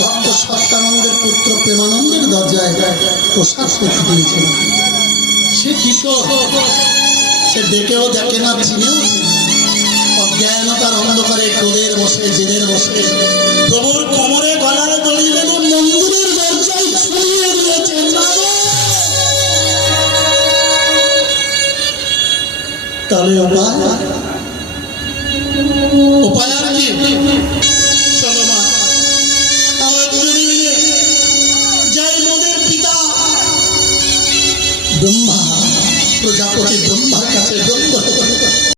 ভক্ত সত্যানন্দের পুত্র প্রেমানন্দের দরজায় প্রসাদ পেতে দিয়েছিল। সে কিশোর, সে দেখেও দেখে না, চিনেও অজ্ঞানতার অন্ধকারে ক্রোধের বসে জেদের বসে প্রভুর কোমরে গলার দড়ি বেঁধে মন্দিরের দরজায় ঝুলিয়ে দিয়েছে। তাহলে উপায় আর কি? চলো মা, আমরা দুজনে মিলে যাই মোদের পিতা ব্রহ্মা, প্রজাপতি ব্রহ্মার কাছে